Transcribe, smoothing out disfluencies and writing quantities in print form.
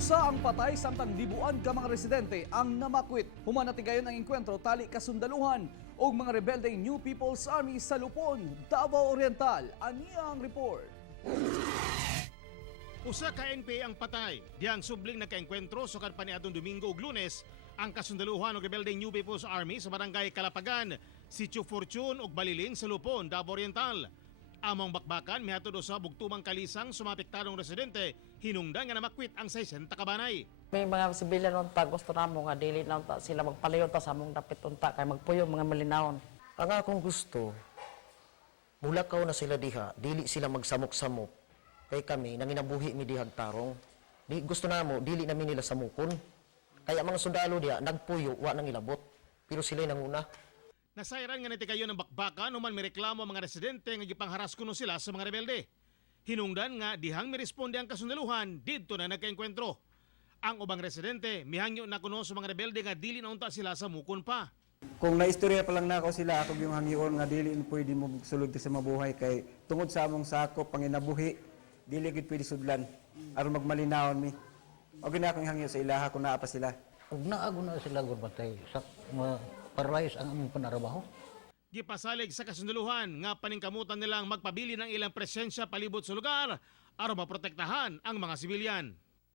Usa ang patay samtang libuan ka mga residente ang namakwit. Humanati gayon ang engkwentro tali kasundaluhan og mga rebeldeng New People's Army sa Lupon, Davao Oriental. Ani ang report. Usa ka NPA ang patay. Diyang subling nagkaengkwentro sukad paniadtong Domingo ug Lunes ang kasundaluhan og rebeldeng New People's Army sa barangay Kalapagan, Sitio Fortune ug Baliling sa Lupon, Davao Oriental. Among Bakbakan mihatod sa bugtumang kalisang sumapektadong residente hinungdan nga namakwit ang 60 kabanay. May mga sibilyan unta gusto namo nga dili na unta sila magpalayon ta sa among dapit unta kay magpuyo mga malinawon. Ang akong gusto, mulakaw na sila diha, dili sila magsamok-samok. Kay kami nanginabuhi mi dihag tarong. Di gusto namo dili namin nila samukon. Kaya mga sundalo diha nagpuyo wa nang ilabot. Pero sila nanguna. Nasayran nga niti kayo ng Bakbakan human mireklamo ang mga residente nga gipangharas kuno sila sa mga rebelde. Hinungdan nga dihang miresponde ang kasundaluhan didto na nagkaengkwentro. Ang ubang residente mihangyo na kuno sa mga rebelde nga dili na unta sila sa mukon pa. Kung naistorya pa lang nako sila ako yung hangyoon nga dili pwede mo sulod sa mabuhay kay tungod sa among sakop panginabuhi dili gid pwede sudlan aron magmalinawon mi. Og gina akong hangyo sa ilaha kung naa pa sila. Ug naago na sila gurbatay sa paralyze ang among panarabaho. Gipasalig sa kasundaluhan nga paningkamutan nilang magpabili ng ilang presensya palibot sa lugar aron maprotektahan ang mga sibilyan.